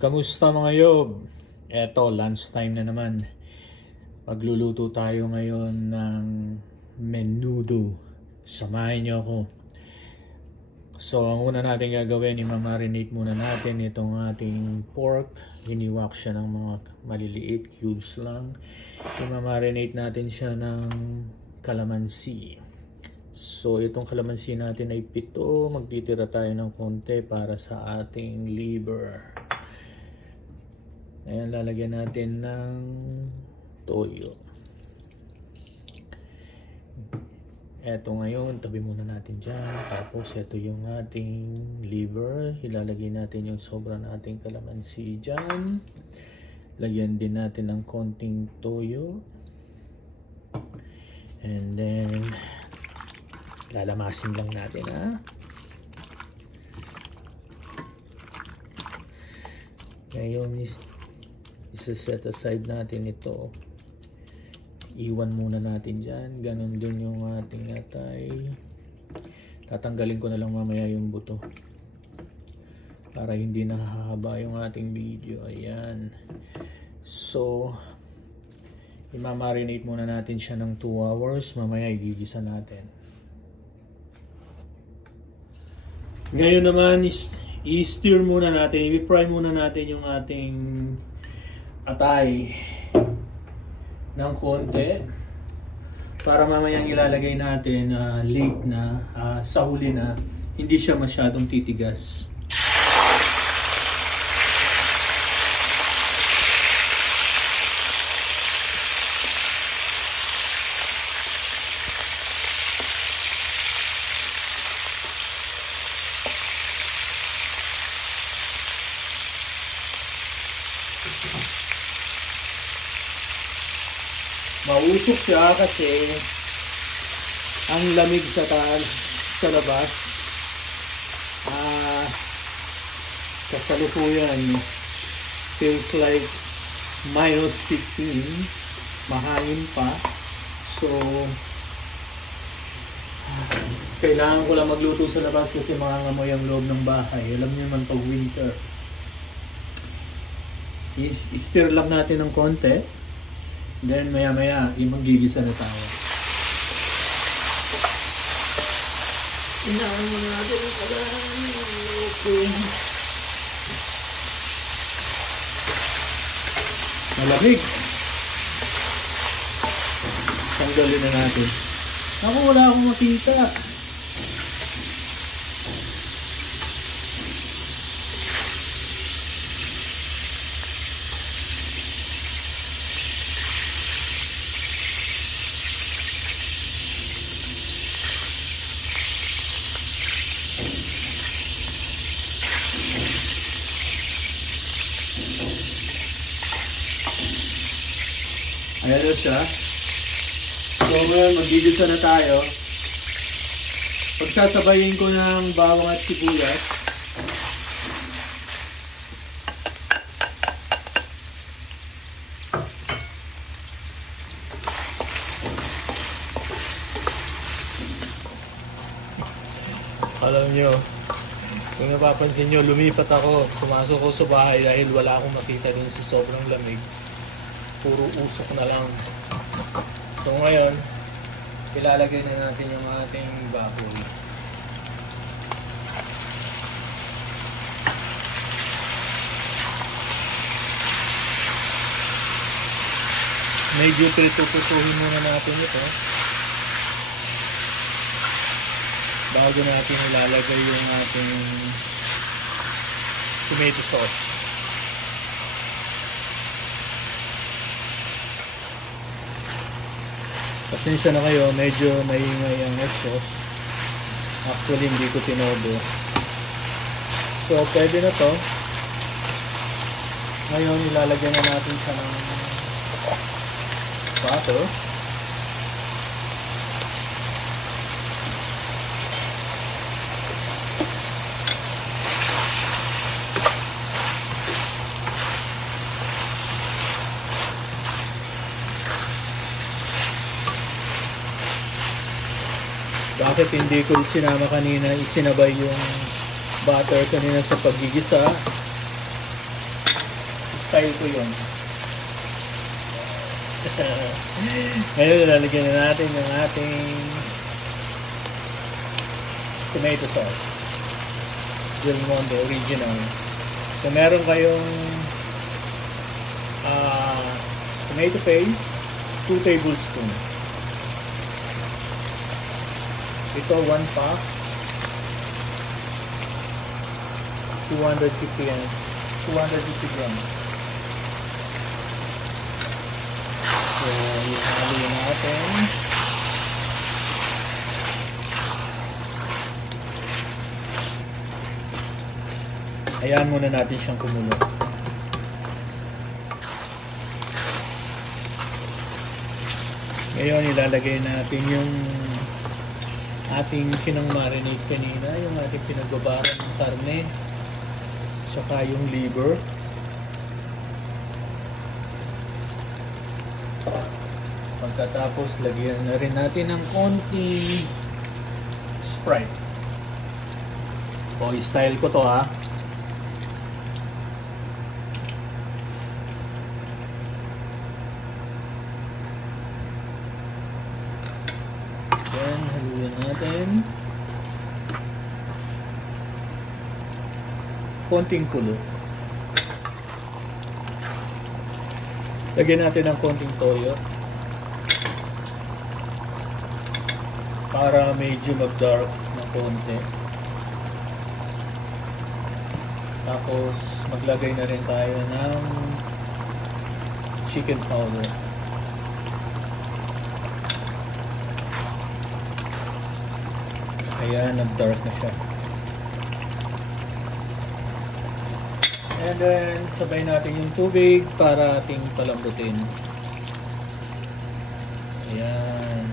Kamusta mga yob? Eto, lunchtime na naman. Magluluto tayo ngayon ng menudo. Samahin niyo ako. So, ang una natin gagawin, i-marinate muna natin itong ating pork. Hiniwak siya ng mga maliliit cubes lang. I-marinate natin siya ng kalamansi. So, itong kalamansi natin ay 7. Magtitira tayo ng konti para sa ating liver. Ayan, lalagyan natin ng toyo. Eto ngayon, tabi muna natin dyan. Tapos, ito yung ating liver. Ilalagay natin yung sobra nating kalamansi dyan. Lagyan din natin ng konting toyo. And then, lalamasin lang natin, ha? Ngayon, isa-set aside natin ito. Iwan muna natin dyan. Ganon din yung ating atay. Tatanggalin ko na lang mamaya yung buto para hindi nahahaba yung ating video. Ayan. So, i-marinate muna natin siya ng 2 hours. Mamaya igigisa natin. Ngayon naman, i-stir muna natin. I-fry muna natin yung ating atay ng konti para mamayang ilalagay natin late na sa huli na hindi siya masyadong titigas. Mausok siya kasi ang lamig sa labas. Kasalukuyan feels like -15, mahangin pa. So kailangan ko lang magluto sa labas kasi mangangamoy ang loob ng bahay. Alam niyo naman pag winter. I-stir lang natin ng konti. Then maya-maya, magigisa na tayo. Inaon muna natin ang kalan. Okay. Malamig. Tanggalin na natin. Ako, wala akong makita. Ayan na siya. So ngayon, magigisa na tayo. Pagsasabayin ko ng bawang at sibuyas. Alam nyo, kung napapansin nyo, lumipat ako. Pumasok ko sa bahay dahil wala akong makita dun sa sobrang lamig. Puro usok na lang. So ngayon, ilalagay na natin yung ating baboy. Medyo prituputuhin muna natin ito bago natin ilalagay yung ating tomato sauce. Pasensya na kayo, medyo maingay ang exhaust. Actually, hindi ko tinodo. So, pwede na to. Ngayon, ilalagyan na natin siya ng butter. Bakit hindi ko sinama kanina, isinabay yung butter kanina sa paggigisa? style ko yun. Ngayon, lalagyan na natin yung ating tomato sauce. Del Monte original. Kung meron kayong tomato paste, 2 tablespoons. Ito 1 pack. 250 grams. So, ihalo natin. Hayaan muna natin siyang kumulo. Ngayon, ilalagay natin yung ating pinang-marinate kanina, yung ating pinagbabaran ng karne, saka yung liver. Pagkatapos, lagyan na rin natin ng konting Sprite. So, style ko to ha. Then, haluin natin. Konting kulo. Lagyan natin ng konting toyo. Para medyo mag-dark na konti. Tapos, maglagay na rin tayo ng chicken powder. Ayan, nag-dark na siya. And then, sabay natin yung tubig para ating palambutin. Ayan.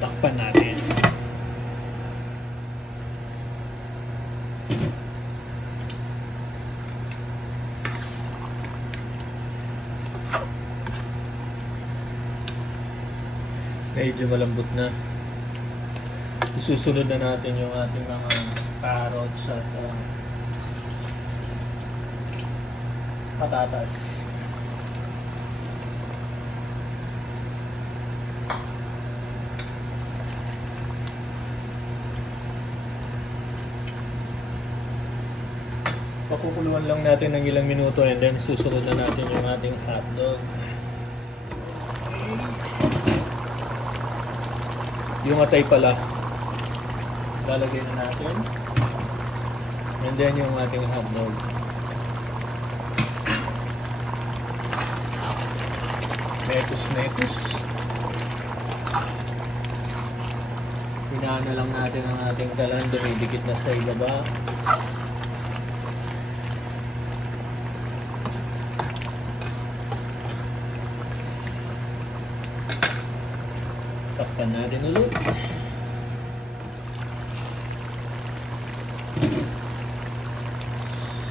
Takpan natin. Medyo malambot na. Isusunod na natin yung ating mga carrots at patatas. Pakukuluan lang natin ng ilang minuto and then susunod na natin yung ating hotdog. Yung atay pala lalagay na natin and then yung ating hotdog. Metus hinaan na lang natin ang ating kalan, dumidikit na sa ibaba. Takpan natin ulit.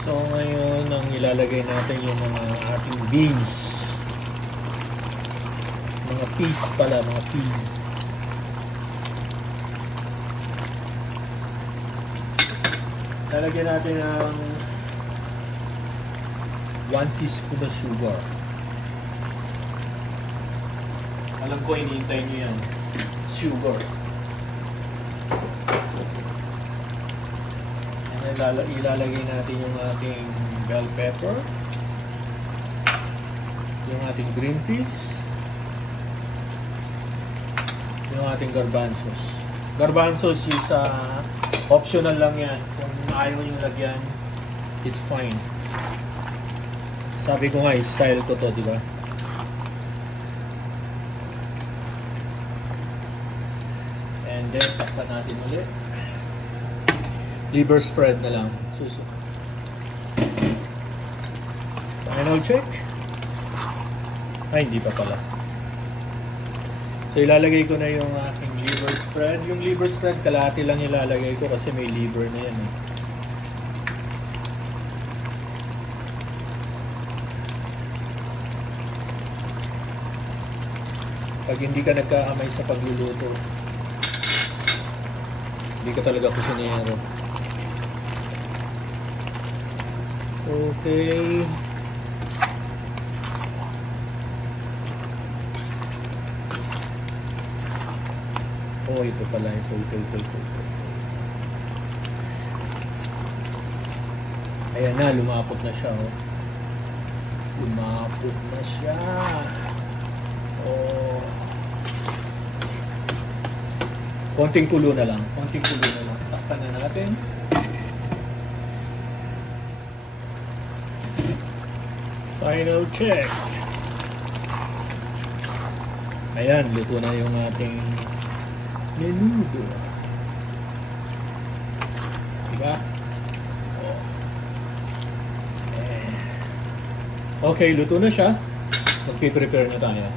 So ngayon, ang ilalagay natin yung mga ating beans. Mga peas pala, mga peas. Lalagyan natin ng 1 teaspoon na sugar. Alam ko, hinihintay nyo yan. Sugar. Ilalagay natin yung ating bell pepper, yung ating green peas, yung ating garbanzos. Garbanzos is optional lang yan. Kung ayaw nyo lagyan, it's fine. Sabi ko nga, style ko to, di ba? And then, takpan natin ulit. Liver spread na lang. Susuk. Final check. Ay, hindi pa pala. So, ilalagay ko na yung aking liver spread. Yung liver spread, kalahati lang ilalagay ko kasi may liver na yan. Pag hindi ka nagkakamay sa pagluluto, hindi ka talaga kusinero. Okay. Oh, ito pala. Ito. Ayan na, lumapot na siya, oh. Lumapot na siya. Oh. Konting kulo na lang. Takpan na natin. Final check. Ayan, luto na yung ating menudo. Diba? Oh. Okay, luto na siya. Magpiprepare na tayo.